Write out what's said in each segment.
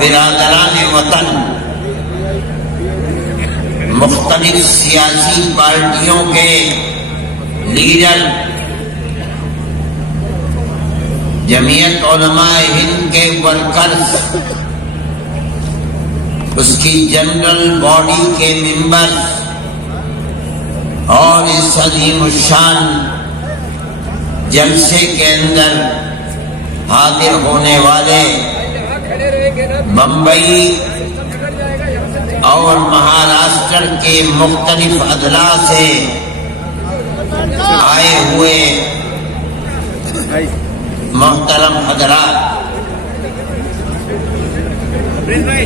برادران وطن مختلف سیاسی پارٹیوں کے لیڈر، جمعیت علماء ہند کے ورکرز، اس کی جنرل باڈی کے ممبر اور اس عظیم الشان جلسے کے اندر حاضر ہونے والے بمبئی اور مہاراشٹر کے مختلف اضلاع سے آئے ہوئے محترم حضرات،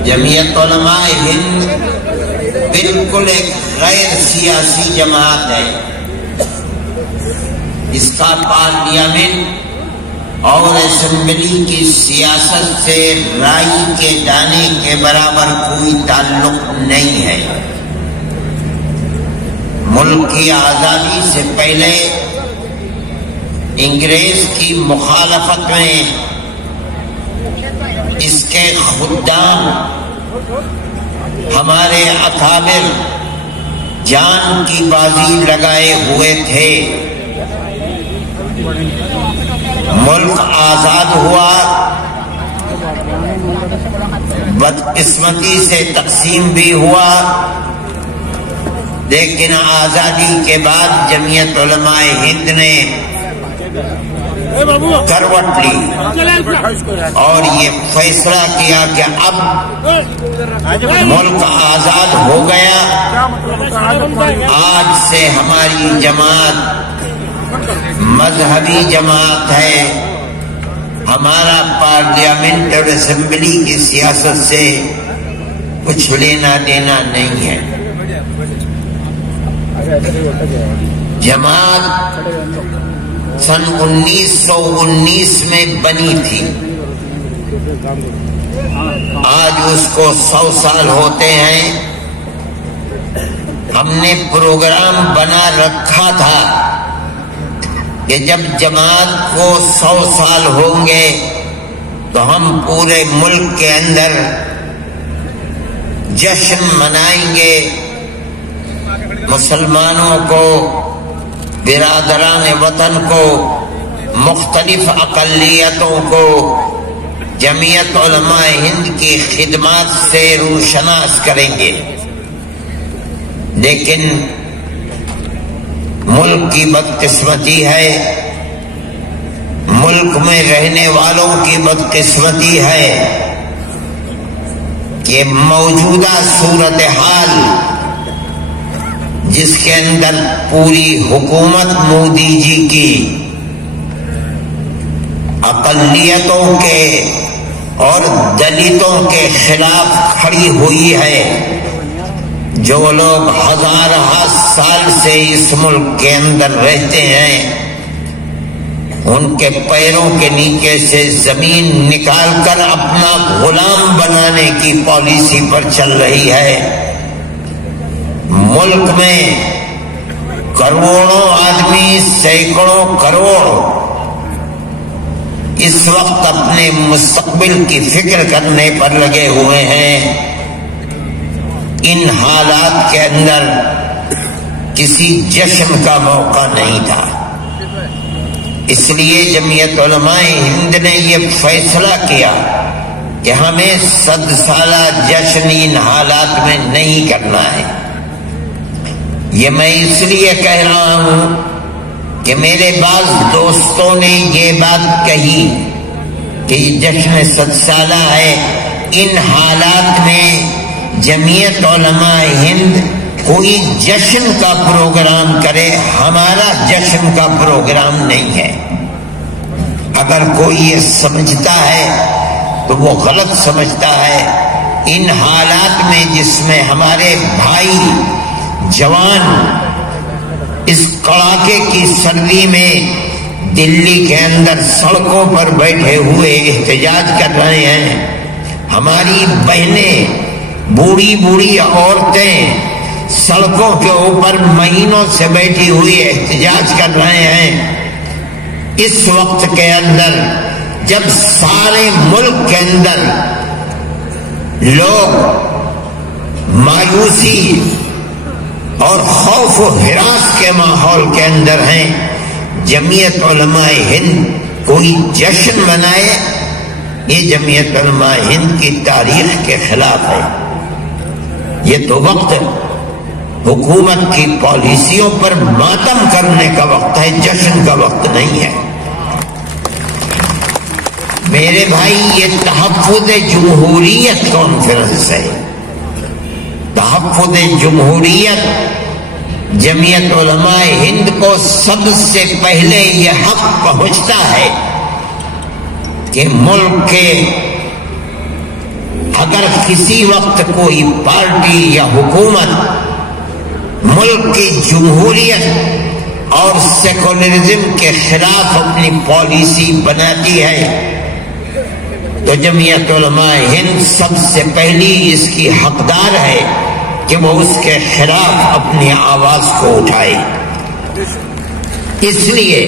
جمعیت علماء ہند بالکل ایک غیر سیاسی جماعت ہے۔ اس کا پارلیمنٹ اور اسمبلی کی سیاست سے رائی کے دانے کے برابر کوئی تعلق نہیں ہے۔ ملک کی آزادی سے پہلے انگریز کی مخالفت میں اس کے خدام ہمارے اکابر جان کی بازی لگائے ہوئے تھے۔ ملک آزاد ہوا، بدقسمتی سے تقسیم بھی ہوا، لیکن آزادی کے بعد جمعیت علماء ہند نے کروٹ لی اور یہ فیصلہ کیا کہ اب ملک آزاد ہو گیا، آج سے ہماری جماعت مذہبی جماعت ہے، ہمارا پارلیمنٹ اور اسمبلی کی سیاست سے کچھ لینا دینا نہیں ہے۔ جماعت سن 1919 میں بنی تھی، آج اس کو 100 سال ہوتے ہیں۔ ہم نے پروگرام بنا رکھا تھا کہ جب جماعت کو 100 سال ہوں گے تو ہم پورے ملک کے اندر جشن منائیں گے، مسلمانوں کو، برادران وطن کو، مختلف اقلیتوں کو جمعیت علماء ہند کی خدمات سے روشناس کریں گے۔ لیکن ملک کی بدقسمتی ہے، ملک میں رہنے والوں کی بدقسمتی ہے کہ موجودہ صورتحال جس کے اندر پوری حکومت مودی جی کی اقلیتوں کے اور دلتوں کے خلاف کھڑی ہوئی ہے، جو لوگ ہزارہ سال سے اس ملک کے اندر رہتے ہیں، ان کے پیروں کے نیچے سے زمین نکال کر اپنا غلام بنانے کی پالیسی پر چل رہی ہے۔ ملک میں کروڑوں آدمی، سینکڑوں کروڑ اس وقت اپنے مستقبل کی فکر کرنے پر لگے ہوئے ہیں۔ ان حالات کے اندر کسی جشن کا موقع نہیں تھا، اس لیے جمعیت علماء ہند نے یہ فیصلہ کیا کہ ہمیں 100 سالہ جشن ان حالات میں نہیں کرنا ہے۔ یہ میں اس لیے کہہ رہا ہوں کہ میرے بعض دوستوں نے یہ بات کہی کہ یہ جشن 100 سالہ ہے، ان حالات میں جمعیت علماء ہند کوئی جشن کا پروگرام کرے، ہمارا جشن کا پروگرام نہیں ہے۔ اگر کوئی یہ سمجھتا ہے تو وہ غلط سمجھتا ہے۔ ان حالات میں جس میں ہمارے بھائی جوان اس کڑاکے کی سردی میں دلی کے اندر سڑکوں پر بیٹھے ہوئے احتجاج کر رہے ہیں، ہماری بہنیں، بوڑھی بوڑھی عورتیں سڑکوں کے اوپر مہینوں سے بیٹھی ہوئی احتجاج کر رہے ہیں، اس وقت کے اندر جب سارے ملک کے اندر لوگ مایوسی اور خوف و ہراس کے ماحول کے اندر ہیں، جمعیت علماء ہند کوئی جشن منائے، یہ جمعیت علماء ہند کی تاریخ کے خلاف ہے۔ یہ تو وقت حکومت کی پالیسیوں پر ماتم کرنے کا وقت ہے، جشن کا وقت نہیں ہے۔ میرے بھائی، یہ تحفظ جمہوریت کانفرنس ہے۔ تحفظ جمہوریت جمعیت علماء ہند کو سب سے پہلے یہ حق پہنچتا ہے کہ ملک کے اگر کسی وقت کوئی پارٹی یا حکومت ملک کی جمہوریت اور سیکولرزم کے خلاف اپنی پالیسی بناتی ہے تو جمعیت علماء ہند سب سے پہلی اس کی حقدار ہے کہ وہ اس کے خلاف اپنی آواز کو اٹھائے۔ اس لیے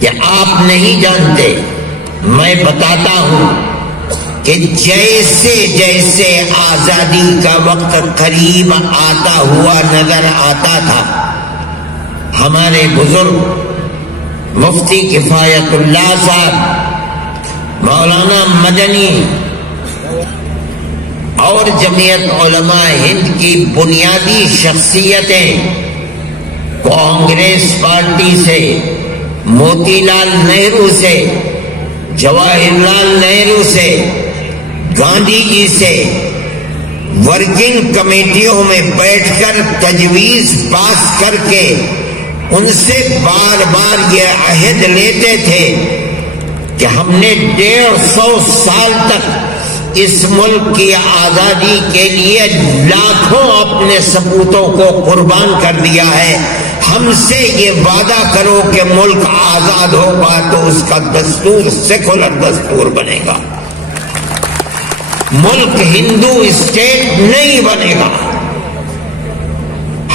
کہ آپ نہیں جانتے، میں بتاتا ہوں کہ جیسے جیسے آزادی کا وقت قریب آتا ہوا نظر آتا تھا، ہمارے بزرگ مفتی کفایت اللہ صاحب، مولانا مدنی اور جمعیت علماء ہند کی بنیادی شخصیتیں کانگریس پارٹی سے، موتی لال نہرو سے، جواہر لال نہرو سے، گاندھی جی سے ورکنگ کمیٹیوں میں بیٹھ کر تجویز پاس کر کے ان سے بار بار یہ عہد لیتے تھے کہ ہم نے 150 سال تک اس ملک کی آزادی کے لیے لاکھوں اپنے سپوتوں کو قربان کر دیا ہے، ہم سے یہ وعدہ کرو کہ ملک آزاد ہوگا تو اس کا دستور سیکولر دستور بنے گا، ملک ہندو اسٹیٹ نہیں بنے گا۔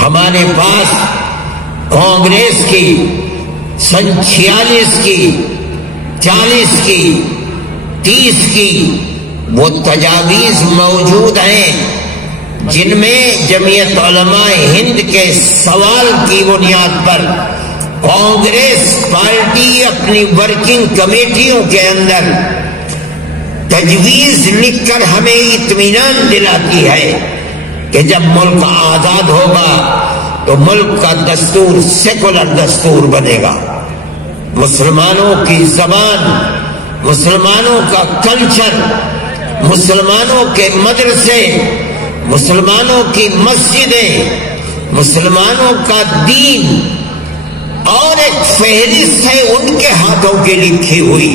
ہمارے پاس کانگریس کی سن 46 کی، 40 کی، 30 کی وہ تجاویز موجود ہیں جن میں جمعیت علماء ہند کے سوال کی بنیاد پر کانگریس پارٹی اپنی ورکنگ کمیٹیوں کے اندر تجویز لکھ کر ہمیں اطمینان دلاتی ہے کہ جب ملک آزاد ہوگا تو ملک کا دستور سیکولر دستور بنے گا، مسلمانوں کی زبان، مسلمانوں کا کلچر، مسلمانوں کے مدرسے، مسلمانوں کی مسجدیں، مسلمانوں کا دین اور ایک فہرست ہے ان کے ہاتھوں کی لکھی ہوئی،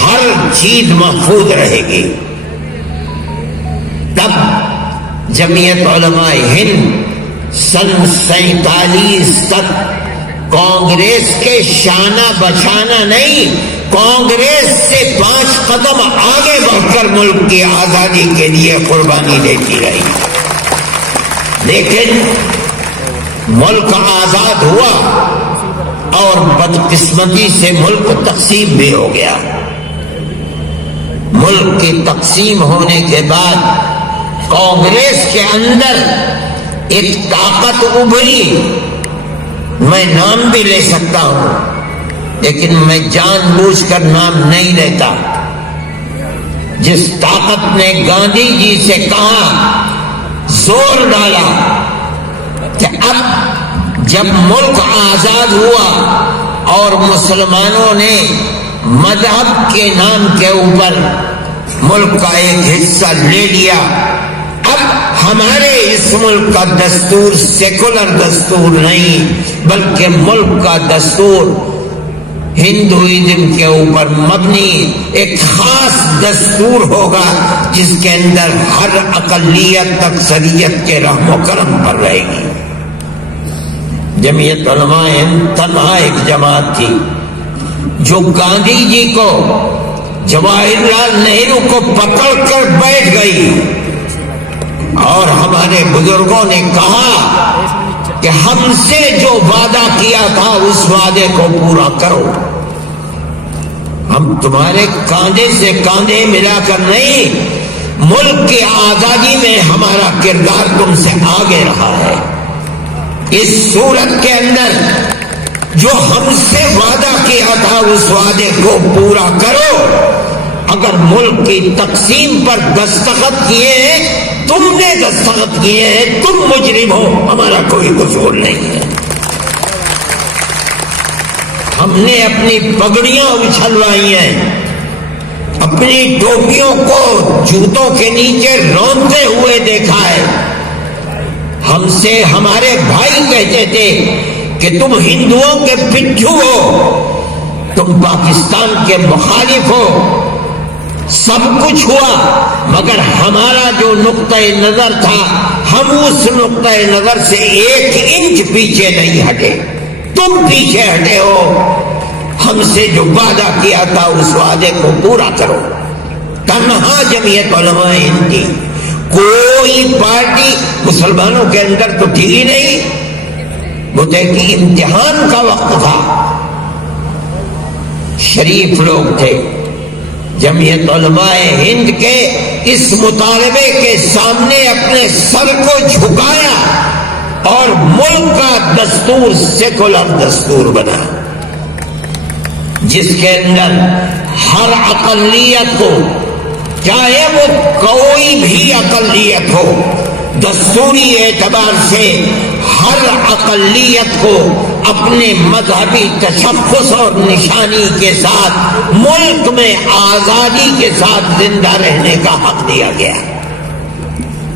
ہر چیز محفوظ رہے گی۔ تب جمعیت علماء ہند سن 47 تک کانگریس کے شانہ بشانہ نہیں، کانگریس سے 5 قدم آگے بڑھ کر ملک کی آزادی کے لیے قربانی دیتی رہی، لیکن ملک آزاد ہوا اور بدقسمتی سے ملک تقسیم بھی ہو گیا۔ ملک کی تقسیم ہونے کے بعد کانگریس کے اندر ایک طاقت ابھری، میں نام بھی لے سکتا ہوں لیکن میں جان بوجھ کر نام نہیں لیتا، جس طاقت نے گاندھی جی سے کہا، زور ڈالا کہ اب جب ملک آزاد ہوا اور مسلمانوں نے مذہب کے نام کے اوپر ملک کا ایک حصہ لے لیا، اب ہمارے اس ملک کا دستور سیکولر دستور نہیں بلکہ ملک کا دستور ہندوازم کے اوپر مبنی ایک خاص دستور ہوگا جس کے اندر ہر اقلیت اکثریت کے رحم و کرم پر رہے گی۔ جمعیت علماء ہند تنہا ایک جماعت تھی جو گاندھی جی کو، جواہر لال نہرو کو پکڑ کر بیٹھ گئی اور ہمارے بزرگوں نے کہا کہ ہم سے جو وعدہ کیا تھا اس وعدے کو پورا کرو، ہم تمہارے کاندھے سے کاندھے ملا کر نہیں ملک کی آزادی میں ہمارا کردار تم سے آگے رہا ہے. اس صورت کے اندر جو ہم سے وعدہ کیا تھا اس وعدے کو پورا کرو. اگر ملک کی تقسیم پر دستخط کیے ہیں، تم نے دستخط کیے ہیں، تم مجرم ہو، ہمارا کوئی قصور نہیں ہے. ہم نے اپنی پگڑیاں اچھلوائی ہیں، اپنی ٹوپیوں کو جوتوں کے نیچے رونتے ہوئے دیکھا ہے. ہم سے ہمارے بھائی کہتے تھے کہ تم ہندوؤں کے پٹھو ہو، تم پاکستان کے مخالف ہو. سب کچھ ہوا، مگر ہمارا جو نقطۂ نظر تھا ہم اس نقطۂ نظر سے 1 انچ پیچھے نہیں ہٹے. تم پیچھے ہٹے ہو. ہم سے جو وعدہ کیا تھا اس وعدے کو پورا کرو. تنہا جمعیت علماء ہند کی کوئی پارٹی مسلمانوں کے اندر تو تھی ہی نہیں. وہ کہ امتحان کا وقت تھا، شریف لوگ تھے. جمعیت علماء ہند کے اس مطالبے کے سامنے اپنے سر کو جھکایا اور ملک کا دستور سیکولر دستور بنا، جس کے اندر ہر اقلیت کو، چاہے وہ کوئی بھی اقلیت ہو، دستوری اعتبار سے ہر اقلیت کو اپنے مذہبی تشخص اور نشانی کے ساتھ ملک میں آزادی کے ساتھ زندہ رہنے کا حق دیا گیا.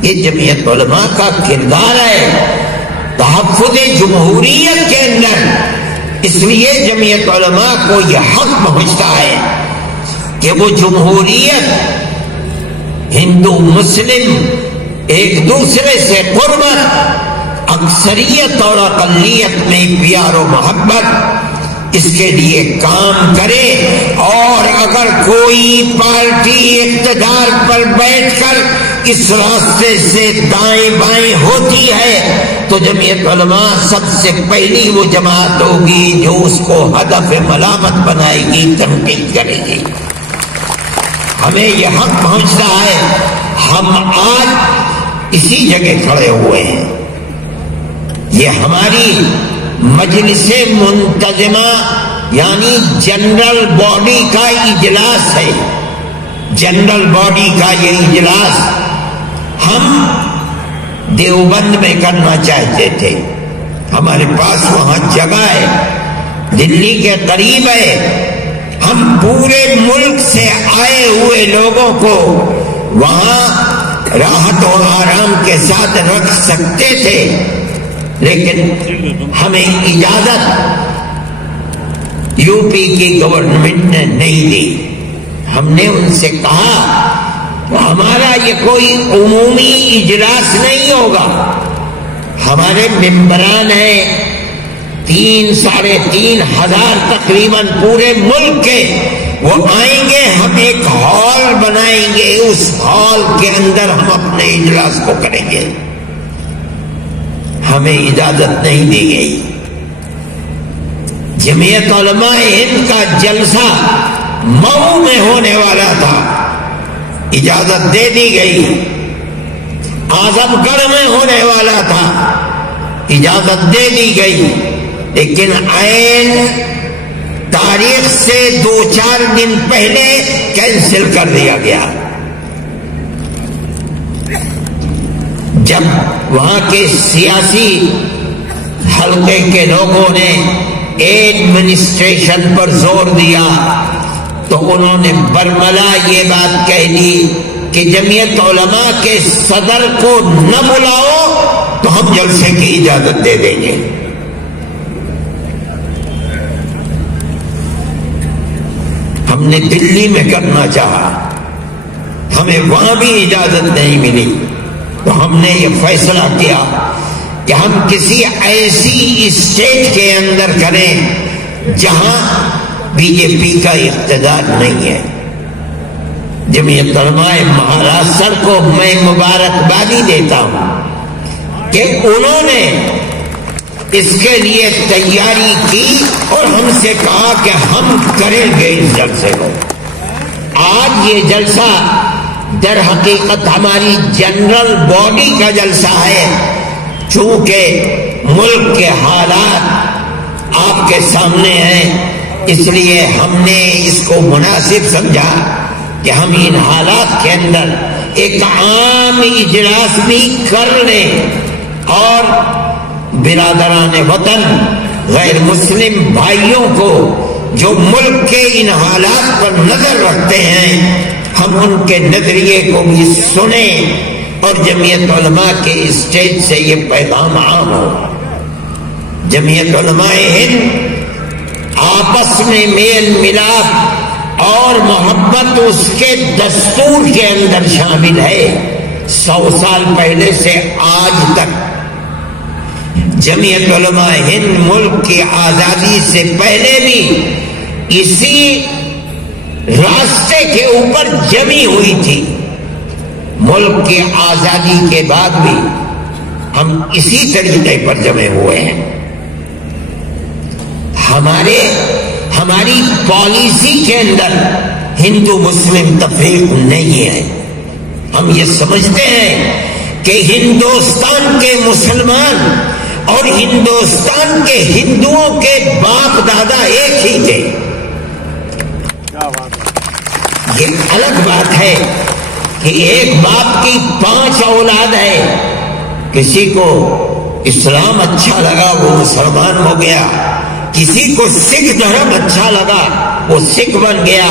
یہ جمعیت علماء کا کردار ہے تحفظ جمہوریت کے اندر. اس لیے جمعیت علماء کو یہ حق پہنچتا ہے کہ وہ جمہوریت، ہندو مسلم ایک دوسرے سے قربت، اکثریت اور اقلیت میں پیار و محبت، اس کے لیے کام کرے. اور اگر کوئی پارٹی اقتدار پر بیٹھ کر اس راستے سے دائیں بائیں ہوتی ہے تو جمعیت علماء سب سے پہلی وہ جماعت ہوگی جو اس کو ہدف ملامت بنائے گی، تنقید کرے گی. ہمیں یہ حق پہنچتا ہے. ہم آج اسی جگہ کھڑے ہوئے ہیں. یہ ہماری مجلس منتظمہ یعنی جنرل باڈی کا اجلاس ہے. جنرل باڈی کا یہ اجلاس ہم دیوبند میں کرنا چاہتے تھے. ہمارے پاس وہاں جگہ ہے، دلی کے قریب ہے. ہم پورے ملک سے آئے ہوئے لوگوں کو وہاں راحت و آرام کے ساتھ رکھ سکتے تھے، لیکن ہمیں اجازت یو پی کی گورنمنٹ نے نہیں دی. ہم نے ان سے کہا کہ ہمارا یہ کوئی عمومی اجلاس نہیں ہوگا. ہمارے ممبران ہیں 3-3.5 ہزار تقریباً پورے ملک کے، وہ آئیں گے. ہم ایک ہال بنائیں گے، اس ہال کے اندر ہم اپنے اجلاس کو کریں گے. ہمیں اجازت نہیں دی گئی. جمعیت علماء ہند کا جلسہ مئو میں ہونے والا تھا، اجازت دے دی گئی. اعظم گڑھ میں ہونے والا تھا، اجازت دے دی گئی. لیکن عین تاریخ سے 2-4 دن پہلے کینسل کر دیا گیا. جب وہاں کے سیاسی حلقے کے لوگوں نے ایڈمنسٹریشن پر زور دیا تو انہوں نے برملا یہ بات کہہ دی کہ جمعیت علماء کے صدر کو نہ بلاؤ تو ہم جلسے کی اجازت دے دیں گے. ہم نے دلی میں کرنا چاہا، ہمیں وہاں بھی اجازت نہیں ملی. تو ہم نے یہ فیصلہ کیا کہ ہم کسی ایسی اسٹیٹ کے اندر کریں جہاں بی جے پی کا اقتدار نہیں ہے. جمعیت علماء مہاراشٹر کو میں مبارکبادی دیتا ہوں کہ انہوں نے اس کے لیے تیاری کی اور ہم سے کہا کہ ہم کریں گے اس جلسے کو. آج یہ جلسہ در حقیقت ہماری جنرل باڈی کا جلسہ ہے، چونکہ ملک کے حالات آپ کے سامنے ہیں، اس لیے ہم نے اس کو مناسب سمجھا کہ ہم ان حالات کے اندر ایک عام اجلاس بھی کر لیں اور برادران وطن غیر مسلم بھائیوں کو جو ملک کے ان حالات پر نظر رکھتے ہیں، ہم ان کے نظریے کو بھی سنیں اور جمعیت علماء کے اسٹیج سے یہ پیغام عام ہو۔ جمعیت علماء ہند آپس میں میل ملاپ اور محبت اس کے دستور کے اندر شامل ہے۔ 100 سال پہلے سے آج تک جمعیت علماء ہند ملک کی آزادی سے پہلے بھی اسی راستے کے اوپر جمی ہوئی تھی، ملک کی آزادی کے بعد بھی ہم اسی طریقے پر جمے ہوئے ہیں۔ ہماری پالیسی کے اندر ہندو مسلم تفریق نہیں ہے۔ ہم یہ سمجھتے ہیں کہ ہندوستان کے مسلمان اور ہندوستان کے ہندوؤں کے باپ دادا ایک ہی تھے۔ یہ الگ بات ہے کہ ایک باپ کی 5 اولاد ہے، کسی کو اسلام اچھا لگا وہ مسلمان ہو گیا، کسی کو سکھ دھرم اچھا لگا وہ سکھ بن گیا،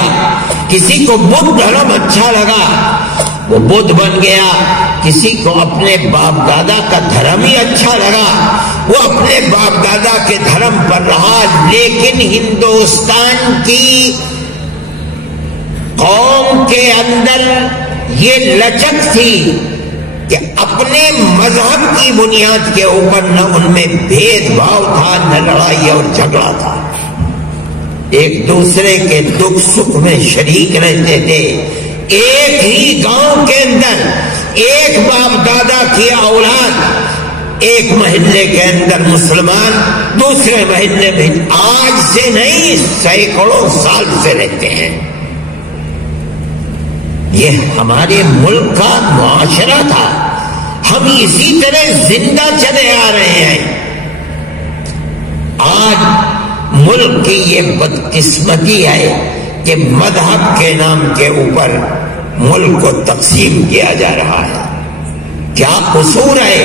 کسی کو بدھ دھرم اچھا لگا وہ بدھ بن گیا، کسی کو اپنے باپ دادا کا دھرم ہی اچھا لگا وہ اپنے باپ دادا کے دھرم پر رہا۔ لیکن ہندوستان کی قوم کے اندر یہ لچک تھی کہ اپنے مذہب کی بنیاد کے اوپر نہ ان میں بھید بھاؤ تھا، نہ لڑائی اور جھگڑا تھا، ایک دوسرے کے دکھ سکھ میں شریک رہتے تھے۔ ایک ہی گاؤں کے اندر ایک باپ دادا کی اولاد ایک محلے کے اندر مسلمان، دوسرے محلے میں آج سے نہیں سینکڑوں سال سے رہتے ہیں۔ یہ ہمارے ملک کا معاشرہ تھا، ہم اسی طرح زندہ چلے آ رہے ہیں۔ آج ملک کی یہ بدقسمتی ہے کہ مذہب کے نام کے اوپر ملک کو تقسیم کیا جا رہا ہے۔ کیا قصور ہے؟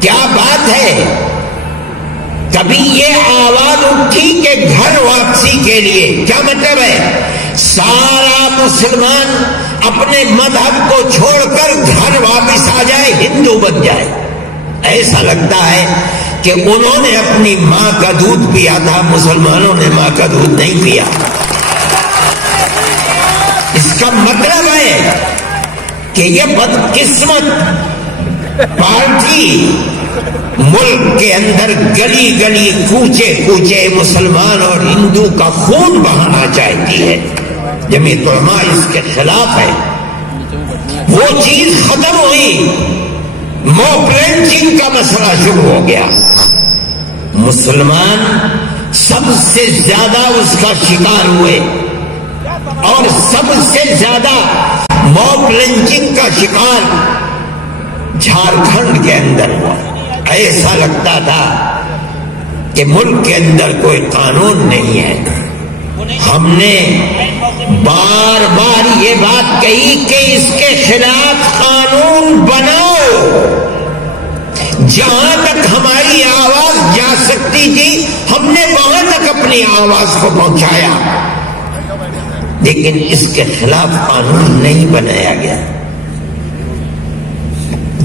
کیا بات ہے؟ کبھی یہ آواز اٹھی کہ گھر واپسی کے لیے کیا مطلب ہے؟ سارا مسلمان اپنے مذہب کو چھوڑ کر گھر واپس آ جائے، ہندو بن جائے۔ ایسا لگتا ہے کہ انہوں نے اپنی ماں کا دودھ پیا تھا، مسلمانوں نے ماں کا دودھ نہیں پیا۔ اس کا مطلب ہے کہ یہ بدقسمت پارٹی ملک کے اندر گلی گلی کوچے کوچے مسلمان اور ہندو کا خون بہانا چاہتی ہے۔ جمعیت علماء اس کے خلاف ہے۔ وہ چیز ختم ہوئی، موب لنچنگ کا مسئلہ شروع ہو گیا، مسلمان سب سے زیادہ اس کا شکار ہوئے اور سب سے زیادہ موب لنچنگ کا شکار جھارکھنڈ کے اندر ہوا۔ ایسا لگتا تھا کہ ملک کے اندر کوئی قانون نہیں ہے۔ ہم نے بار بار یہ بات کہی کہ اس کے خلاف قانون بناؤ۔ جہاں تک ہماری آواز جا سکتی تھی ہم نے وہاں تک اپنی آواز کو پہنچایا، لیکن اس کے خلاف قانون نہیں بنایا گیا۔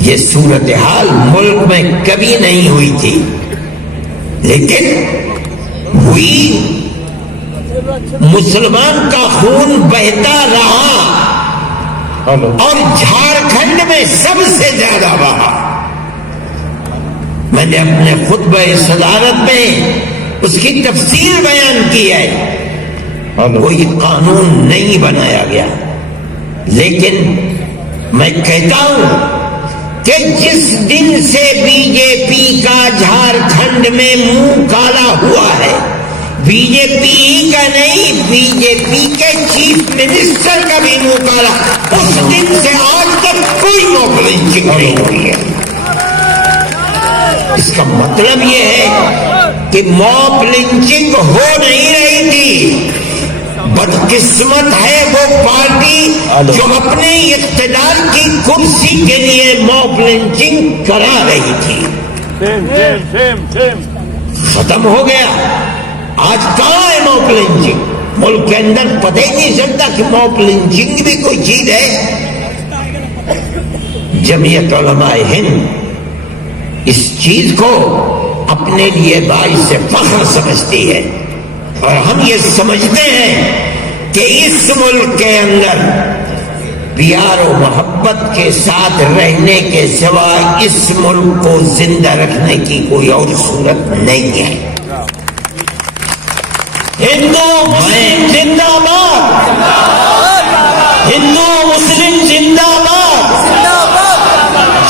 یہ صورتحال ملک میں کبھی نہیں ہوئی تھی، لیکن ہوئی۔ مسلمان کا خون بہتا رہا اور جھارکھنڈ میں سب سے زیادہ بہا۔ میں نے اپنے خطبہ صدارت میں اس کی تفصیل بیان کی ہے۔ کوئی قانون نہیں بنایا گیا، لیکن میں کہتا ہوں کہ جس دن سے بی جے پی کا جھارکھنڈ میں منہ کالا ہوا ہے، بی جے پی کا نہیں، بی جے پی کے چیف منسٹر کا بھی منہ کالا اس دن سے آج تک کوئی موب لنچنگ نہیں ہوئی ہے۔ اس کا مطلب یہ ہے کہ موب لنچنگ ہو نہیں رہی تھی۔ بدقسمت ہے وہ پارٹی جو اپنے اقتدار کی کرسی کے لیے موب لنچنگ کرا رہی تھی۔ ختم ہو گیا۔ آج کہاں ہے موب لنچنگ؟ ملک کے اندر پتہ ہی نہیں چلتا کہ موب لنچنگ بھی کوئی چیز ہے۔ جمعیت علماء ہند اس چیز کو اپنے لیے باعث فخر سمجھتی ہے، اور ہم یہ سمجھتے ہیں کہ اس ملک کے اندر پیار و محبت کے ساتھ رہنے کے سوا اس ملک کو زندہ رکھنے کی کوئی اور صورت نہیں ہے۔ ہندو مسلم زندہ باد، ہندو مسلم زندہ باد،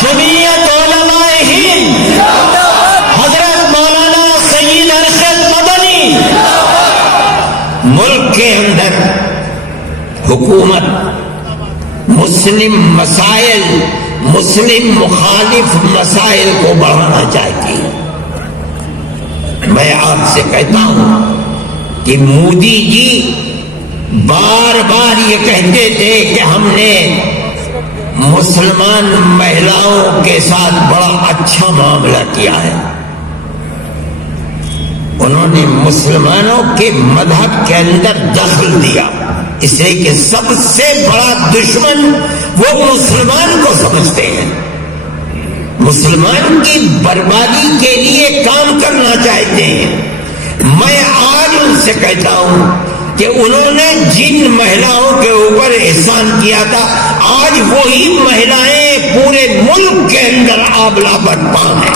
جمعیت علماء ہند، حضرت مولانا سید ارشد مدنی۔ ملک کے اندر حکومت مسلم مسائل، مسلم مخالف مسائل کو بڑھانا چاہتی ہے۔ میں آپ سے کہتا ہوں کہ مودی جی بار بار یہ کہتے تھے کہ ہم نے مسلمان مہیلاؤں کے ساتھ بڑا اچھا معاملہ کیا ہے۔ انہوں نے مسلمانوں کے مذہب کے اندر دخل دیا، اس لیے کہ سب سے بڑا دشمن وہ مسلمان کو سمجھتے ہیں، مسلمان کی بربادی کے لیے کام کرنا چاہتے ہیں۔ میں آج ان سے کہتا ہوں کہ انہوں نے جن مہیلاؤں کے اوپر احسان کیا تھا، آج وہی مہیلائیں پورے ملک کے اندر آبلا برپا ہیں۔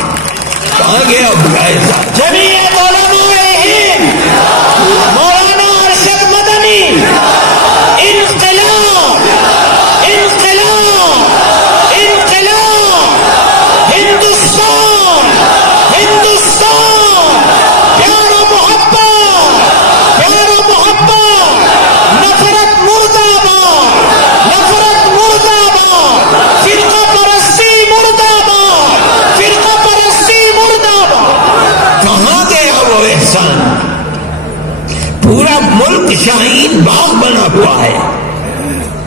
کہاں گیا ان کا احسان؟ جمعیت علماء ہند، مولانا ارشد مدنی، انقلاب انقلاب انقلاب، ہندوستان ہندوستان، پیار و محبت پیار و محبت، نفرت مردہ باد نفرت مردہ باد، فرقہ پرستی مردہ باد فرقہ پرستی مردہ باد۔ کہاں گیا وہ احسان؟ پورا ملک شاہین باغ بنا ہوا ہے،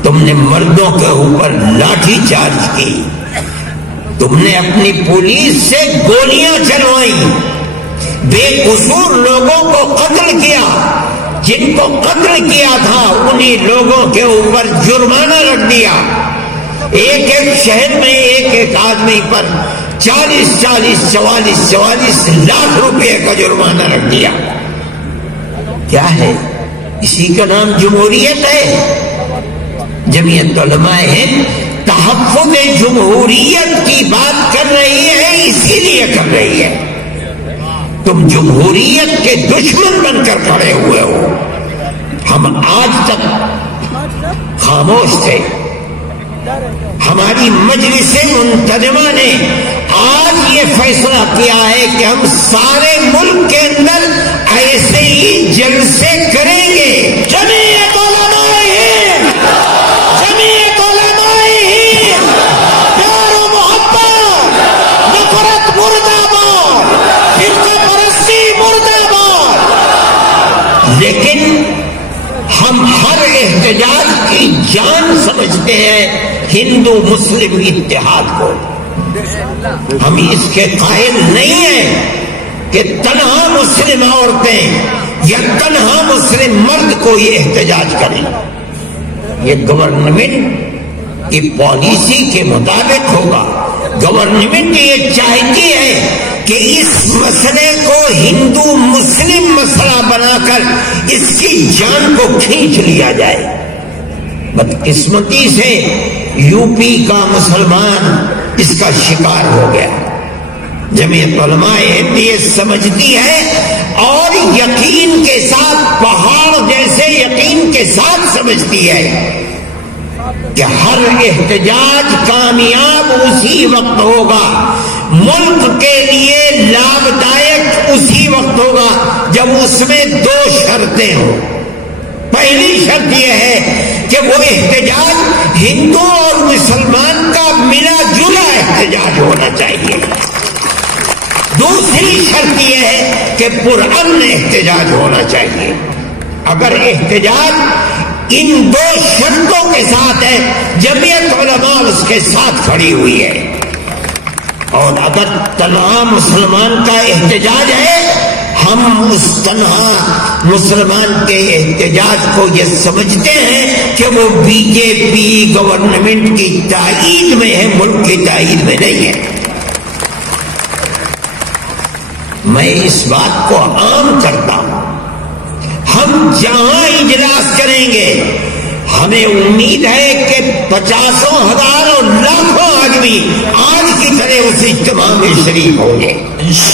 تم نے مردوں کے اوپر لاٹھی چارج کی، تم نے اپنی پولیس سے گولیاں چلوائیں، بے قصور لوگوں کو قتل کیا، جن کو قتل کیا تھا انہی لوگوں کے اوپر جرمانہ رکھ دیا۔ ایک ایک شہر میں ایک ایک آدمی پر 44 لاکھ روپے کا جرمانہ رکھ دیا۔ کیا ہے؟ اسی کا نام جمہوریت ہے۔ جمعیت علماء ہند تحفظ جمہوریت کی بات کر رہی ہے، اسی لیے کر رہی ہے۔ تم جمہوریت کے دشمن بن کر کھڑے ہوئے ہو۔ ہم آج تک خاموش تھے، ہماری مجلس منتظمہ نے آج یہ فیصلہ کیا ہے کہ ہم سارے ملک کے اندر ایسے ہی جلسے کریں گے۔ جمعیت علماء ہند، جمعیت علماء ہند، پیار و محبت، نفرت مردہ باد، فرقہ پرستی مردہ باد۔ لیکن ہم ہر احتجاج کی جان سمجھتے ہیں ہندو مسلم اتحاد کو۔ ہم اس کے قائل نہیں ہیں کہ تنہا مسلم عورتیں یا تنہا مسلم مرد کو یہ احتجاج کریں۔ یہ گورنمنٹ کی پالیسی کے مطابق ہوگا۔ گورنمنٹ یہ چاہتی ہے کہ اس مسئلے کو ہندو مسلم مسئلہ بنا کر اس کی جان کو کھینچ لیا جائے۔ بدقسمتی سے یو پی کا مسلمان اس کا شکار ہو گیا۔ جمعیت علماء ہند یہ سمجھتی ہے اور یقین کے ساتھ، پہاڑ جیسے یقین کے ساتھ سمجھتی ہے کہ ہر احتجاج کامیاب اسی وقت ہوگا، ملک کے لیے لابھدائک اسی وقت ہوگا جب اس میں دو شرطیں ہوں۔ پہلی شرط یہ ہے کہ وہ احتجاج ہندو اور مسلمان کا ملا جلا احتجاج ہونا چاہیے. دوسری شرط یہ ہے کہ پرامن احتجاج ہونا چاہیے. اگر احتجاج ان دو شرطوں کے ساتھ ہے، جمعیت علماء اس کے ساتھ کھڑی ہوئی ہے. اور اگر تنہا مسلمان کا احتجاج ہے، ہم اس تنہا مسلمان کے احتجاج کو یہ سمجھتے ہیں کہ وہ بی جے پی گورنمنٹ کی تائید میں ہے، ملک کی تائید میں نہیں ہے. میں اس بات کو عام کرتا ہوں. ہم جہاں اجلاس کریں گے ہمیں امید ہے کہ 50,000 اور لاکھوں آدمی آج کی طرح اس اجتماع میں شریک ہوں گے.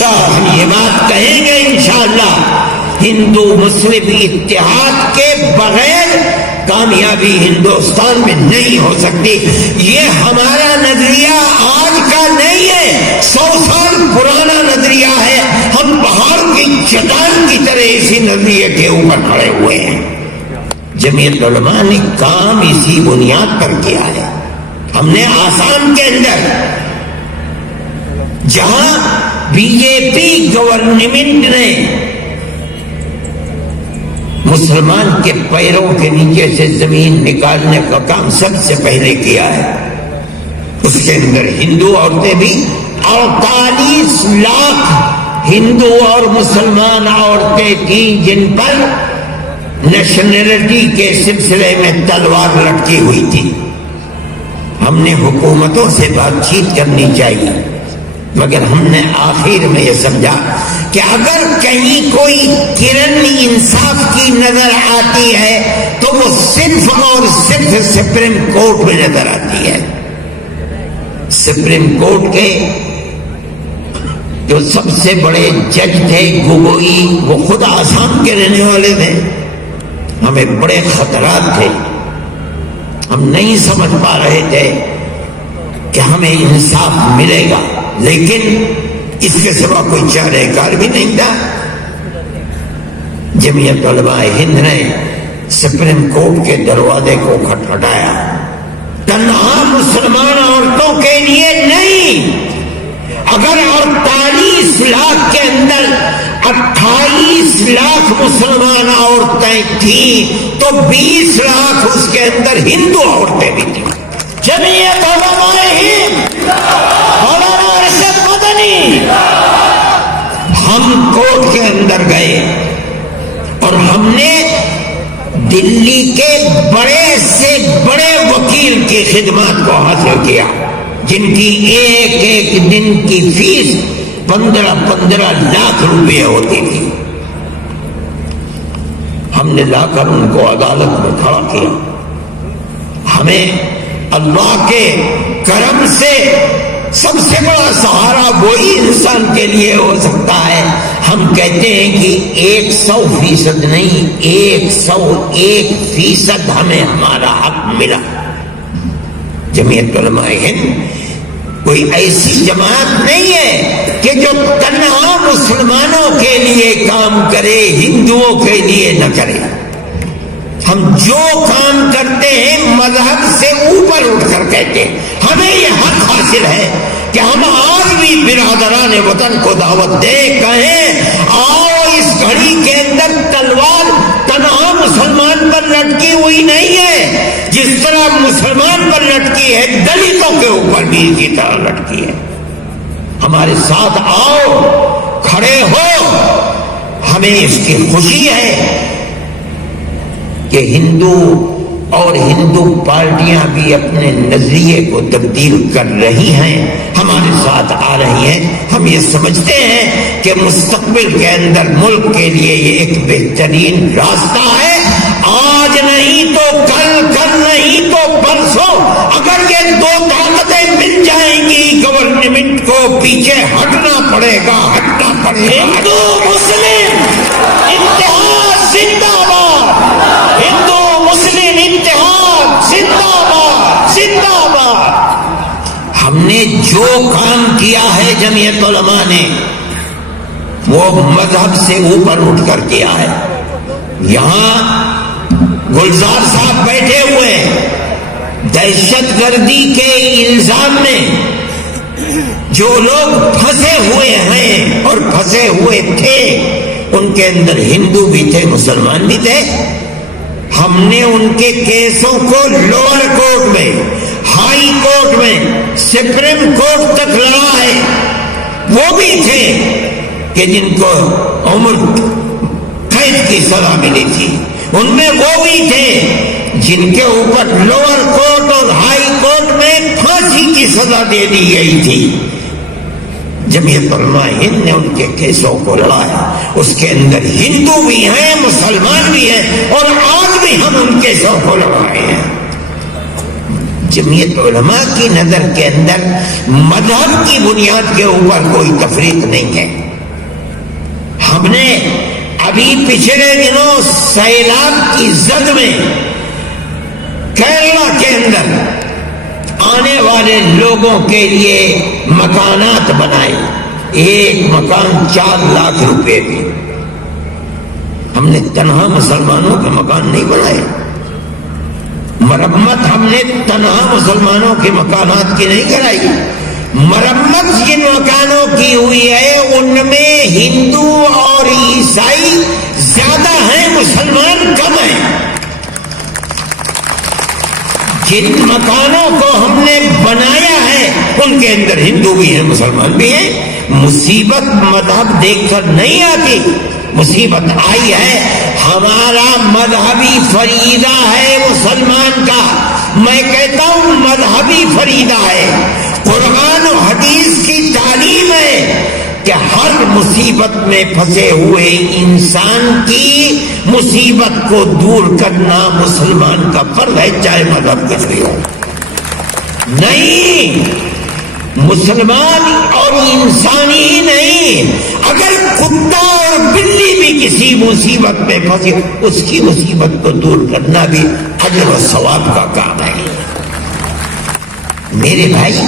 ہم یہ بات کہیں گے انشاءاللہ، ہندو مسلم اتحاد کے بغیر کامیابی ہندوستان میں نہیں ہو سکتی. یہ ہمارا نظریہ آج کا نہیں ہے، 100 سال پرانا نظریہ ہے. ہم پہاڑ کی چٹان کی طرح اسی نظریے کے اوپر کھڑے ہوئے ہیں. جمعیت علماء نے کام اسی بنیاد پر کیا ہے. ہم نے آسام کے اندر جہاں بی جے پی گورنمنٹ نے مسلمان کے پیروں کے نیچے سے زمین نکالنے کا کام سب سے پہلے کیا ہے، اس کے اندر ہندو عورتیں بھی 48 لاکھ ہندو اور مسلمان عورتیں تھیں جن پر نیشنلٹی کے سلسلے میں تلوار لٹکی ہوئی تھی. ہم نے حکومتوں سے بات چیت کرنی چاہیے، مگر ہم نے آخر میں یہ سمجھا کہ اگر کہیں کوئی کرن انصاف کی نظر آتی ہے تو وہ صرف اور صرف سپریم کورٹ میں نظر آتی ہے. سپریم کورٹ کے جو سب سے بڑے جج تھے گوگوئی، وہ خود آسام کے رہنے والے تھے. ہمیں بڑے خطرات تھے، ہم نہیں سمجھ پا رہے تھے کہ ہمیں انصاف ملے گا، لیکن اس کے سوا کوئی چارہ کار بھی نہیں تھا. جمعیت علماء ہند نے سپریم کورٹ کے دروازے کو کھٹکھٹایا. تنہا مسلمان عورتوں کے لیے نہیں، اگر 48 لاکھ کے اندر 28 لاکھ مسلمان عورتیں تھیں تو 20 لاکھ اس کے اندر ہندو عورتیں بھی تھیں. جمعیت علماء ہند، مولانا ارشد مدنی، ہم کورٹ کے اندر گئے اور ہم نے دلی کے بڑے سے بڑے وکیل کی خدمات کو حاصل کیا، جن کی ایک ایک دن کی فیس 15 لاکھ روپے ہوتی تھی. ہم نے لا کر ان کو عدالت میں کھڑا کیا. ہمیں اللہ کے کرم سے سب سے بڑا سہارا وہی انسان کے لیے ہو سکتا ہے. ہم کہتے ہیں کہ 100% نہیں، 101% ہمیں ہمارا حق ملا. جمعیت علماء ہند کوئی ایسی جماعت نہیں ہے کہ جو تنہا مسلمانوں کے لیے کام کرے، ہندوؤں کے لیے نہ کرے. ہم جو کام کرتے ہیں مذہب سے اوپر اٹھ کر کہتے ہیں. ہمیں یہ حق حاصل ہے کہ ہم آج بھی برادران وطن کو دعوت دیں، کہیں آؤ اس گھڑی کے اندر تلوار تنہا مسلمان پر لٹکی ہوئی نہیں ہے، جس طرح مسلمان پر لٹکی ہے دلتوں کے اوپر بھی اسی طرح لٹکی ہے. ہمارے ساتھ آؤ، کھڑے ہو. ہمیں اس کی خوشی ہے کہ ہندو اور ہندو پارٹیاں بھی اپنے نظریے کو تبدیل کر رہی ہیں، ہمارے ساتھ آ رہی ہیں. ہم یہ سمجھتے ہیں کہ مستقبل کے اندر ملک کے لیے یہ ایک بہترین راستہ ہے. آج نہیں تو کل نہیں تو پرسوں اگر یہ دو طاقتیں مل جائیں گی گورنمنٹ کو پیچھے ہٹنا پڑے گا. ہندو مسلم اتحاد زندہ باد، ہندو مسلم اتحاد زندہ باد، زندہ باد. ہم نے جو کام کیا ہے جمعیت علماء نے وہ مذہب سے اوپر اٹھ کر کیا ہے. یہاں گلزار صاحب بیٹھے ہوئے ہیں، دہشت گردی کے الزام میں جو لوگ پھنسے ہوئے ہیں اور پھنسے ہوئے تھے، ان کے اندر ہندو بھی تھے، مسلمان بھی تھے. ہم نے ان کے کیسوں کو لوور کورٹ میں، ہائی کورٹ میں، سپریم کورٹ تک لڑا ہے. وہ بھی تھے کہ جن کو عمر قید کی سزا ملی تھی، ان میں وہ بھی تھے جن کے اوپر لوور کورٹ اور ہائی کورٹ میں پھانسی کی سزا دے دی گئی تھی. جمعیت علماء ہند نے ان کے کیسوں کو لڑایا. اس کے اندر ہندو بھی ہیں، مسلمان بھی ہیں، اور آج بھی ہم ان کیسوں کو لڑائے ہیں. جمعیت علماء کی نظر کے اندر مذہب کی بنیاد کے اوپر کوئی تفریق نہیں ہے. ہم نے ابھی پچھلے دنوں سیلاب کی زد میں کیرلا کے اندر آنے والے لوگوں کے لیے مکانات بنائے. ایک مکان 4 لاکھ روپے میں. ہم نے تنہا مسلمانوں کے مکان نہیں بنائے. مرمت ہم نے تنہا مسلمانوں کے مکانات کی نہیں کرائی. مرمت جن مکانوں کی ہوئی ہے ان میں ہندو اور عیسائی زیادہ ہیں، مسلمان کم ہیں. جن مکانوں کو ہم نے بنایا ہے ان کے اندر ہندو بھی ہیں، مسلمان بھی ہیں. مصیبت مذہب دیکھ کر نہیں آتی، مصیبت آئی ہے ہمارا مذہبی فریضہ ہے مسلمان کا. میں کہتا ہوں مذہبی فریضہ ہے. قرآن و حدیث کی تعلیم ہے کہ ہر مصیبت میں پھنسے ہوئے انسان کی مصیبت کو دور کرنا مسلمان کا فرض ہے، چاہے مذہب کچھ بھی ہو. نہیں، مسلمان اور انسانی ہی نہیں، اگر کتا اور بلی بھی کسی مصیبت میں پھنسے اس کی مصیبت کو دور کرنا بھی اجر و ثواب کا کام ہے. میرے بھائی،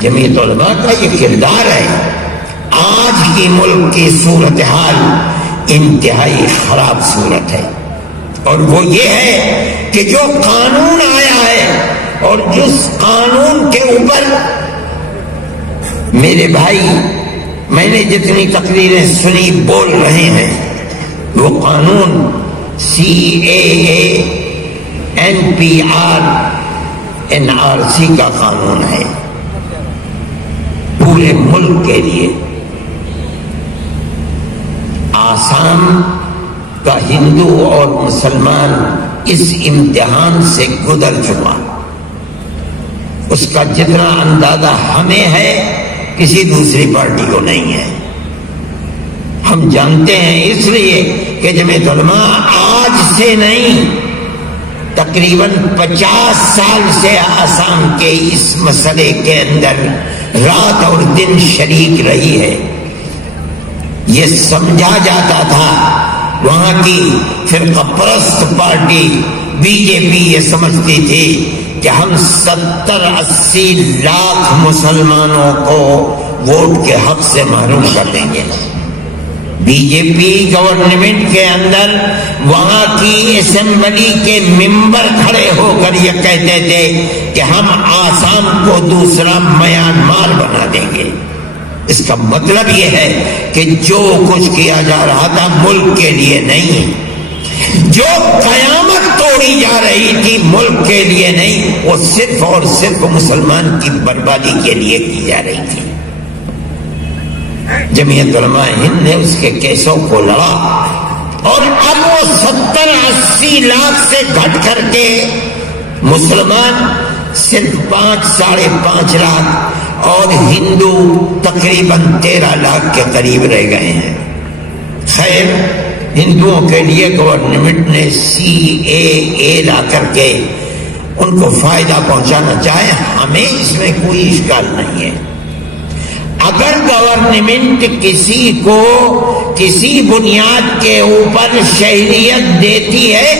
جمعیت علماء کا یہ کردار ہے. آج کی ملک کی صورتحال انتہائی خراب صورت ہے، اور وہ یہ ہے کہ جو قانون آیا ہے اور جس قانون کے اوپر میرے بھائی میں نے جتنی تقریریں سنی بول رہے ہیں، وہ قانون CAA NPR NRC کا قانون ہے پورے ملک کے لیے. آسام کا ہندو اور مسلمان اس امتحان سے گزر چکا. اس کا جتنا اندازہ ہمیں ہے کسی دوسری پارٹی کو نہیں ہے. ہم جانتے ہیں اس لیے کہ جمعیت علماء آج سے نہیں، تقریباً 50 سال سے آسام کے اس مسئلے کے اندر رات اور دن شریک رہی ہے. یہ سمجھا جاتا تھا، وہاں کی فرقہ پرست پارٹی BJP یہ سمجھتی تھی کہ ہم 70-80 لاکھ مسلمانوں کو ووٹ کے حق سے محروم کر دیں گے. BJP گورنمنٹ کے اندر وہاں کی اسمبلی کے ممبر کھڑے ہو کر یہ کہتے تھے کہ ہم آسام کو دوسرا میانمار بنا دیں گے. اس کا مطلب یہ ہے کہ جو کچھ کیا جا رہا تھا ملک کے لیے نہیں، جو قیامت توڑی جا رہی تھی ملک کے لیے نہیں، وہ صرف اور صرف مسلمان کی بربادی کے لیے کی جا رہی تھی. جمعیت علماء ہند نے اس کے کیسوں کو لڑا، اور اب وہ 70-80 لاکھ سے گھٹ کر کے مسلمان صرف 5-5.5 لاکھ اور ہندو تقریباً 13 لاکھ کے قریب رہ گئے ہیں. خیر، ہندوؤں کے لیے گورنمنٹ نے CAA لا کر کے ان کو فائدہ پہنچانا چاہے، ہمیں اس میں کوئی اشکال نہیں ہے. اگر گورنمنٹ کسی کو کسی بنیاد کے اوپر شہریت دیتی ہے،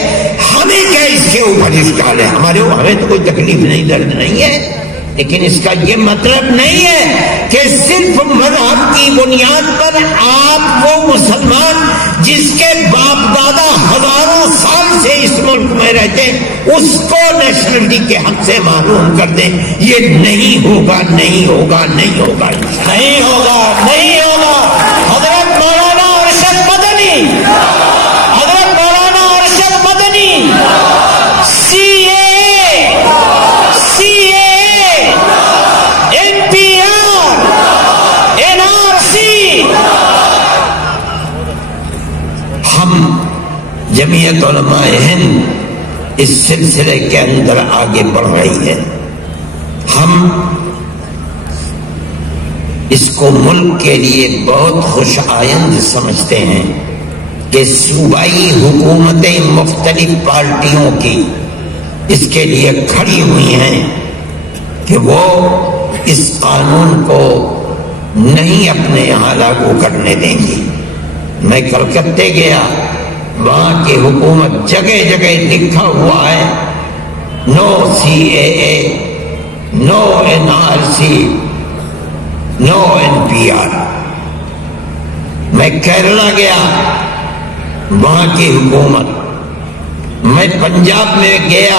ہمیں کیا اس کے اوپر اشکال ہے؟ ہمیں تو کوئی تکلیف نہیں، درد نہیں ہے. لیکن اس کا یہ مطلب نہیں ہے کہ صرف مذہب کی بنیاد پر آپ وہ مسلمان جس کے باپ دادا ہزاروں سال سے اس ملک میں رہتے اس کو نیشنلٹی کے حق سے محروم کر دیں. یہ نہیں ہوگا، نہیں ہوگا، نہیں ہوگا، نہیں ہوگا، نہیں ہوگا. حضرت مولانا ارشد مدنی، حضرت مولانا ارشد مدنی جمعیت علماء ہند اس سلسلے کے اندر آگے بڑھ رہی ہے. ہم اس کو ملک کے لیے بہت خوش آئند سمجھتے ہیں کہ صوبائی حکومتیں مختلف پارٹیوں کی اس کے لیے کھڑی ہوئی ہیں کہ وہ اس قانون کو نہیں اپنے یہاں لاگو کرنے دیں گی. میں کلکتے گیا، وہاں کی حکومت جگہ جگہ لکھا ہوا ہے نو CAA، نو NRC، نو NPR. میں کیرلا گیا، وہاں کی حکومت. میں پنجاب میں گیا،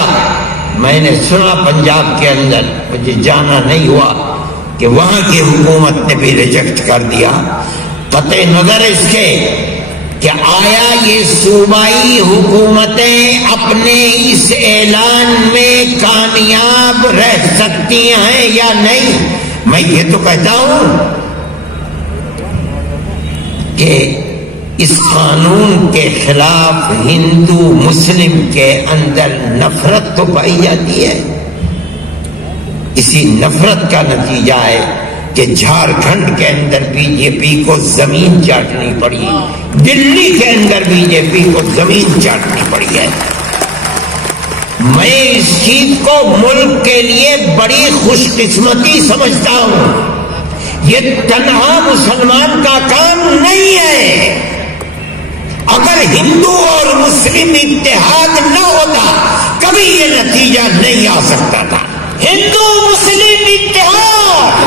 میں نے سنا پنجاب کے اندر، مجھے جانا نہیں ہوا کہ وہاں کی حکومت نے بھی ریجیکٹ کر دیا. قطع نظر اس کے کہ آیا یہ صوبائی حکومتیں اپنے اس اعلان میں کامیاب رہ سکتی ہیں یا نہیں. میں یہ تو کہتا ہوں کہ اس قانون کے خلاف ہندو مسلم کے اندر نفرت تو پائی جاتی ہے. اسی نفرت کا نتیجہ ہے کہ جھارکھنڈ کے اندر BJP کو زمین چاٹنی پڑی، دلی کے اندر BJP کو زمین چاٹنی پڑی ہے. میں اس چیز کو ملک کے لیے بڑی خوش قسمتی سمجھتا ہوں. یہ تنہا مسلمان کا کام نہیں ہے. اگر ہندو اور مسلم اتحاد نہ ہوتا کبھی یہ نتیجہ نہیں آ سکتا تھا. ہندو مسلم اتحاد،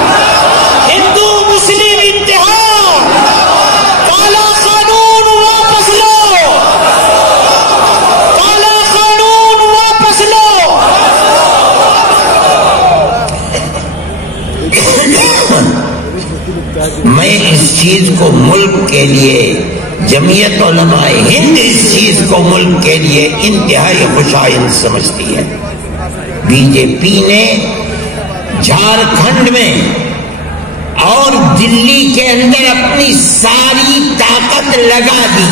ہندو مسلم اتحاد. کالا قانون واپس لو، کالا قانون واپس لو. میں اس چیز کو ملک کے لیے، جمعیت علماء ہند اس چیز کو ملک کے لیے انتہائی خوشائند سمجھتی ہے. BJP نے جھارکھنڈ میں اور دلی کے اندر اپنی ساری طاقت لگا دی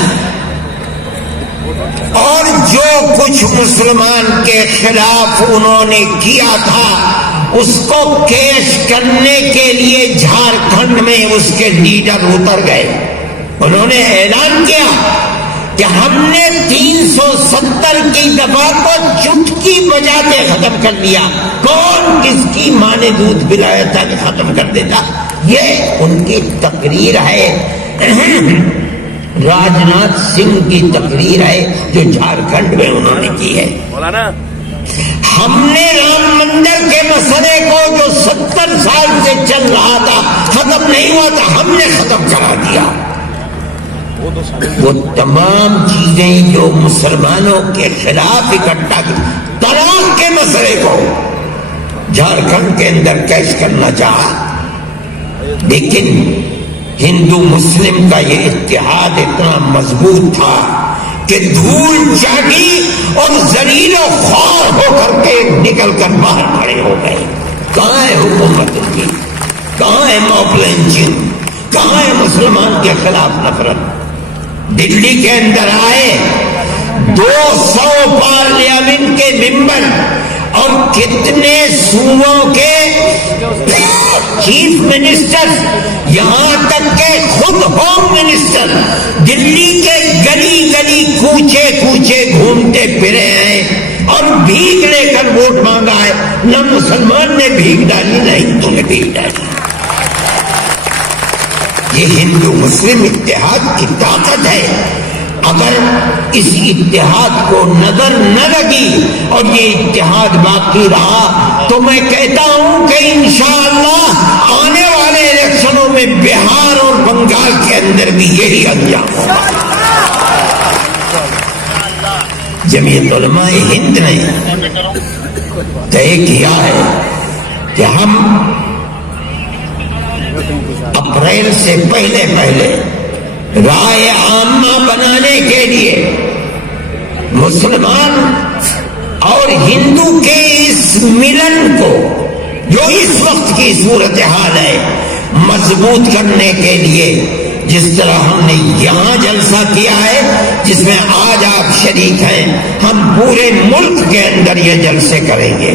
اور جو کچھ مسلمان کے خلاف انہوں نے کیا تھا اس کو کیش کرنے کے لیے جھارکھنڈ میں اس کے لیڈر اتر گئے. انہوں نے اعلان کیا کہ ہم نے 370 کی دفعہ کو چٹکی بجاتے ختم کر دیا. کون کس کی ماں نے دودھ پلایا تھا کہ ختم کر دیتا؟ یہ ان کی تقریر ہے، راجناتھ سنگھ کی تقریر ہے جو جھارکھنڈ میں انہوں نے کی ہے. ہم نے رام مندر کے مسئلے کو جو 70 سال سے چل رہا تھا، ختم نہیں ہوا تھا، ہم نے ختم کرا دیا. وہ تمام چیزیں جو مسلمانوں کے خلاف اکٹھا کی، طلاق کے مسئلے کو جھارکھنڈ کے اندر کیش کرنا چاہا، لیکن ہندو مسلم کا یہ اتحاد اتنا مضبوط تھا کہ دھول چاٹی اور ذلیل و خوار ہو کر کے نکل کر باہر کھڑے ہو گئے. کہاں ہے حکومت ان کی؟ کہاں ہے موب لنچنگ؟ کہاں ہے مسلمان کے خلاف نفرت؟ دلی کے اندر آئے 200 پارلیمنٹ کے ممبر اور کتنے صوبوں کے چیف منسٹر، یہاں تک کہ خود ہوم منسٹر دلی کے گلی گلی کوچے کوچے گھومتے پھرے ہیں اور بھیک لے کر ووٹ مانگا ہے. نہ مسلمان نے بھیک ڈالی نہ ہندو نے بھیک ڈالی. یہ ہندو مسلم اتحاد کی طاقت ہے. اگر اس اتحاد کو نظر نہ لگی اور یہ اتحاد باقی رہا تو میں کہتا ہوں کہ انشاءاللہ آنے والے الیکشنوں میں بہار اور بنگال کے اندر بھی یہی انجام ہوگا۔ جمعیت علماء ہند نے طے کیا ہے کہ ہم اپریل سے پہلے رائے عامہ بنانے کے لیے مسلمان اور ہندو کے اس ملن کو، جو اس وقت کی صورتحال ہے، مضبوط کرنے کے لیے، جس طرح ہم نے یہاں جلسہ کیا ہے جس میں آج آپ شریک ہیں، ہم پورے ملک کے اندر یہ جلسے کریں گے۔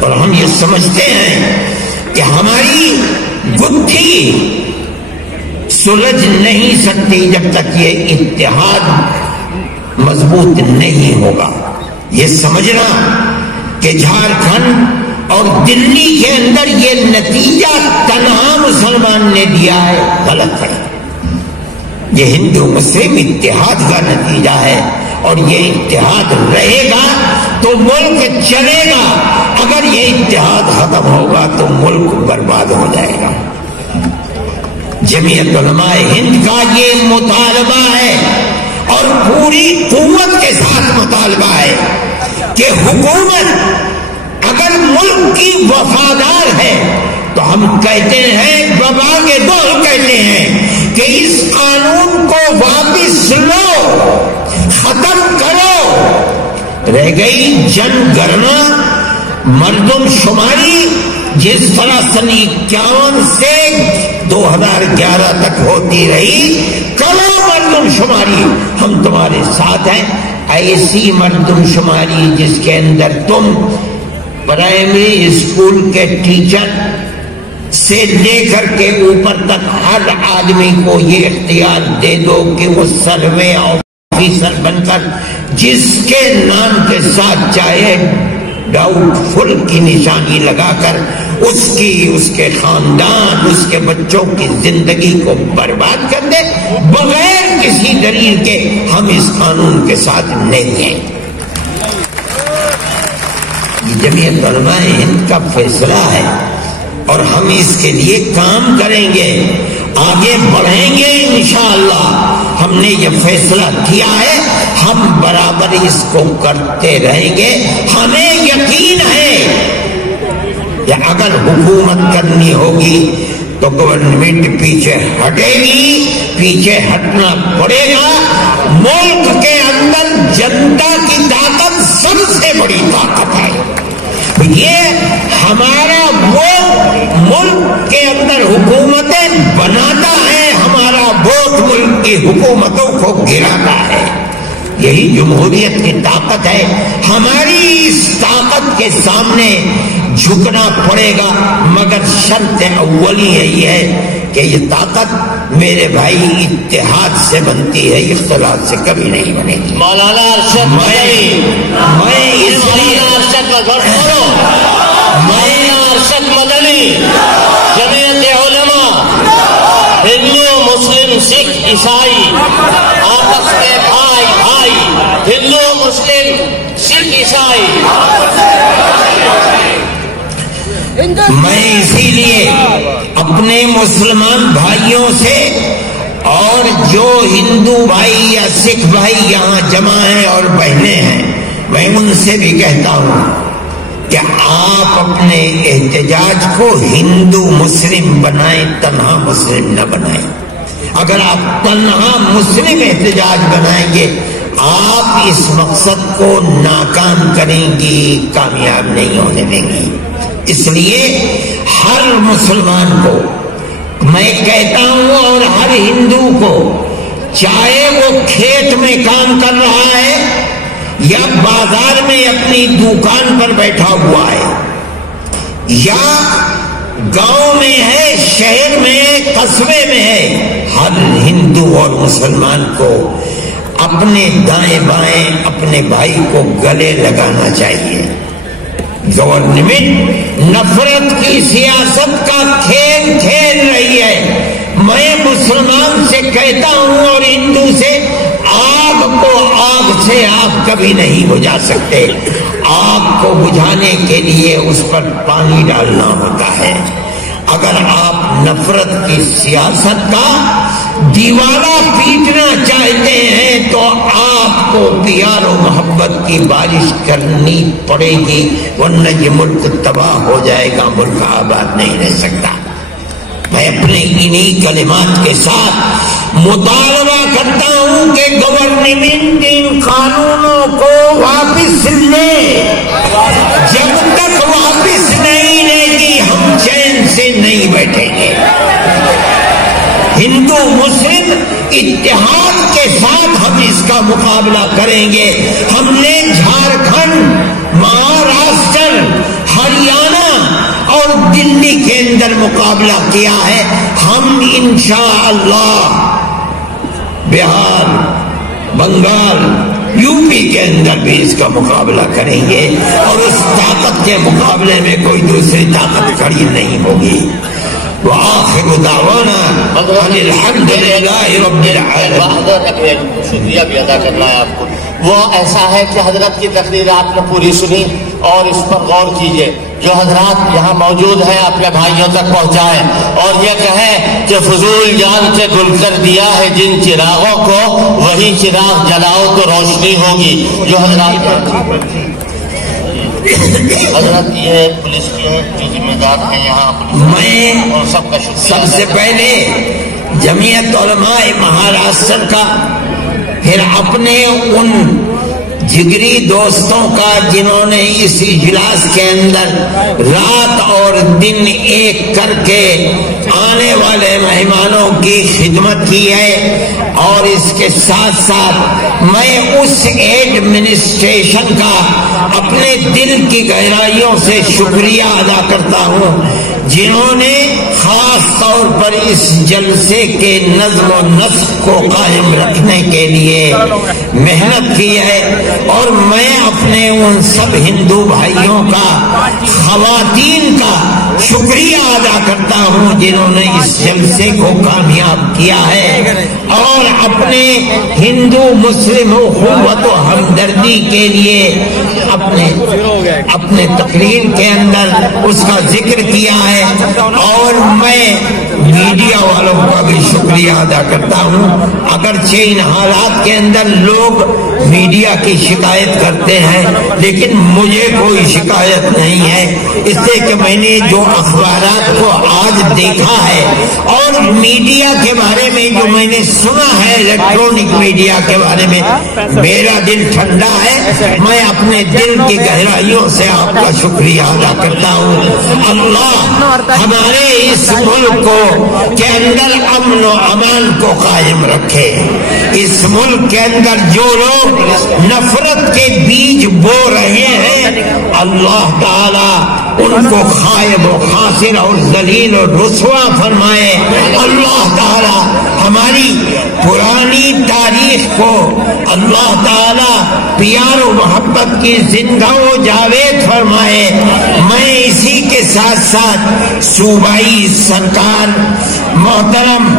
اور ہم یہ سمجھتے ہیں کہ ہماری گتھی سلجھ نہیں سکتی جب تک یہ اتحاد مضبوط نہیں ہوگا۔ یہ سمجھنا کہ جھارکھنڈ اور دلی کے اندر یہ نتیجہ تنہا مسلمان نے دیا ہے، غلط ہے۔ یہ ہندو مسلم اتحاد کا نتیجہ ہے، اور یہ اتحاد رہے گا تو ملک چلے گا۔ اگر یہ اتحاد ختم ہوگا تو ملک برباد ہو جائے گا۔ جمعیت علماء ہند کا یہ مطالبہ ہے، اور پوری قوت کے ساتھ مطالبہ ہے کہ حکومت اگر ملک کی وفادار ہے تو ہم کہتے ہیں، بابا کے دور کہتے ہیں کہ اس قانون کو واپس لو، ختم کرو۔ رہ گئی جن گننا مردم شماری، جس طرح سن 51 سے 2011 تک ہوتی رہی، کرو مردم شماری، ہم تمہارے ساتھ ہیں۔ ایسی مردم شماری جس کے اندر تم پرائمری اسکول کے ٹیچر سے لے کر کے اوپر تک ہر آدمی کو یہ اختیار دے دو کہ وہ سروے آفیسر بن کر جس کے نام کے ساتھ چاہے ڈاؤٹ فل کی نشانی لگا کر اس کے خاندان، اس کے بچوں کی زندگی کو برباد کر دے، بغیر کسی دلیل کے ہم اس قانون کے ساتھ نہیں ہیں۔ یہ جمعیت علماء ہند کا فیصلہ ہے، اور ہم اس کے لیے کام کریں گے، آگے بڑھیں گے انشاءاللہ۔ ہم نے یہ فیصلہ کیا ہے، ہم برابر اس کو کرتے رہیں گے۔ ہمیں یقین ہے کہ اگر حکومت کرنی ہوگی تو گورنمنٹ پیچھے ہٹے گی، پیچھے ہٹنا پڑے گا۔ ملک کے اندر جنتا کی طاقت سب سے بڑی طاقت ہے۔ یہ ہمارا ووٹ ملک کے اندر حکومتیں بناتا ہے، ہمارا ووٹ ملک کی حکومتوں کو گراتا ہے۔ یہی جمہوریت کی طاقت ہے۔ ہماری اس طاقت کے سامنے جھکنا پڑے گا، مگر شرط اولی یہی ہے کہ یہ طاقت میرے بھائی اتحاد سے بنتی ہے، اختلاف سے کبھی نہیں بنے گی۔ مولانا ارشد مدنی، جمعیت علماء ہندو مسلم سکھ عیسائی آپس میں بھائی بھائی، ہندو مسلم سکھ عیسائی۔ میں اسی لیے اپنے مسلمان بھائیوں سے اور جو ہندو بھائی یا سکھ بھائی یہاں جمع ہیں اور بہنیں ہیں، میں ان سے بھی کہتا ہوں کہ آپ اپنے احتجاج کو ہندو مسلم بنائیں، تنہا مسلم نہ بنائیں۔ اگر آپ تنہا مسلم احتجاج بنائیں گے، آپ اس مقصد کو ناکام کریں گی، کامیاب نہیں ہونے دیں گی۔ اس لیے ہر مسلمان کو میں کہتا ہوں، اور ہر ہندو کو، چاہے وہ کھیت میں کام کر رہا ہے یا بازار میں اپنی دکان پر بیٹھا ہوا ہے، یا گاؤں میں ہے، شہر میں ہے، قصبے میں ہے، ہر ہندو اور مسلمان کو اپنے دائیں بائیں اپنے بھائی کو گلے لگانا چاہیے۔ گورنمنٹ نفرت کی سیاست کا کھیل کھیل رہی ہے۔ میں مسلمان سے کہتا ہوں اور ہندو سے، آگ کو آگ سے آپ کبھی نہیں بجھا سکتے۔ آگ کو بجھانے کے لیے اس پر پانی ڈالنا ہوتا ہے۔ اگر آپ نفرت کی سیاست کا دیوارہ پیٹنا چاہتے ہیں تو آپ کو پیار و محبت کی بارش کرنی پڑے گی، ورنہ یہ ملک تباہ ہو جائے گا، ملک آباد نہیں رہ سکتا۔ میں اپنے انہی کلمات کے ساتھ مطالبہ کرتا ہوں کہ گورنمنٹ ان قانونوں کو واپس لے۔ جب تک واپس نہیں لے گی ہم چین سے نہیں بیٹھیں گے۔ ہندو مسلم اتحاد کے ساتھ ہم اس کا مقابلہ کریں گے۔ ہم نے جھارکھنڈ، مہاراشٹر، ہریانہ اور دلی کے اندر مقابلہ کیا ہے، ہم انشاءاللہ بہار، بنگال، یو پی کے اندر بھی اس کا مقابلہ کریں گے، اور اس طاقت کے مقابلے میں کوئی دوسری طاقت کھڑی نہیں ہوگی۔ وآخر دعوانا الحمدللہ رب العالمین۔ شکریہ بھی ادا کرنا ہے آپ کو۔ وہ ایسا ہے کہ حضرت کی تقریر آپ نے پوری سنی اور اس پر غور کیجئے، جو حضرات یہاں موجود ہیں اپنے بھائیوں تک پہنچائیں اور یہ کہیں کہ فضول جان سے گل کر دیا ہے جن چراغوں کو، وہی چراغ جلاؤ تو روشنی ہوگی۔ جو حضرت یہ پولیس کے جو ذمہ دار ہیں یہاں، میں اور سب کا شکریہ۔ سب سے پہلے جمعیت علماء مہاراشٹر کا، پھر اپنے ان جگری دوستوں کا جنہوں نے اس اجلاس کے اندر رات اور دن ایک کر کے آنے والے مہمانوں کی خدمت کی ہے، اور اس کے ساتھ ساتھ میں اس ایڈمنسٹریشن کا اپنے دل کی گہرائیوں سے شکریہ ادا کرتا ہوں جنہوں نے خاص طور پر اس جلسے کے نظم و نسق کو قائم رکھنے کے لیے محنت کی ہے، اور میں اپنے ان سب ہندو بھائیوں کا، خواتین کا شکریہ ادا کرتا ہوں جنہوں نے اس جلسے کو کامیاب کیا ہے، اور اپنے ہندو مسلم اخوت و ہمدردی کے لیے اپنے تقریر کے اندر اس کا ذکر کیا ہے، اور میں میڈیا والوں کا بھی شکریہ ادا کرتا ہوں۔ اگرچہ ان حالات کے اندر لوگ میڈیا کی شکایت کرتے ہیں، لیکن مجھے کوئی شکایت نہیں ہے، اس لیے کہ میں نے جو اخبارات کو آج دیکھا ہے اور میڈیا کے بارے میں جو میں نے سنا ہے، الیکٹرانک میڈیا کے بارے میں، میرا دل ٹھنڈا ہے۔ میں اپنے دل کی گہرائیوں سے آپ کا شکریہ ادا کرتا ہوں۔ اللہ ہمارے اس ملک کو کے اندر امن و امان کو قائم رکھے۔ اس ملک کے اندر جو لوگ نفرت کے بیج بو رہے ہیں، اللہ تعالی ان کو خائب و خاسر اور ذلیل و رسوا فرمائے۔ اللہ تعالی ہماری پرانی تاریخ کو اللہ تعالی پیار و محبت کی زندہ و جاوید فرمائے۔ میں اسی کے ساتھ ساتھ صوبائی سرکار محترم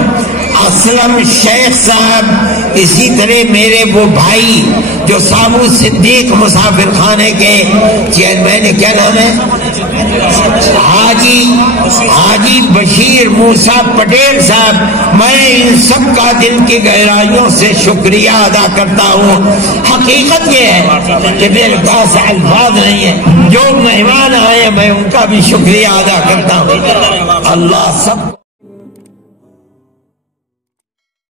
اسلم شیخ صاحب، اسی طرح میرے وہ بھائی جو سامو صدیق مسافر خانے کے چیئرمین ہے، کیا نام ہے، حاجی بشیر موسیٰ پٹیل صاحب، میں ان سب کا دل کی گہرائیوں سے شکریہ ادا کرتا ہوں۔ حقیقت یہ ہے کہ میرے پاس الفاظ نہیں ہے، جو مہمان آئے میں ان کا بھی شکریہ ادا کرتا ہوں۔ اللہ سب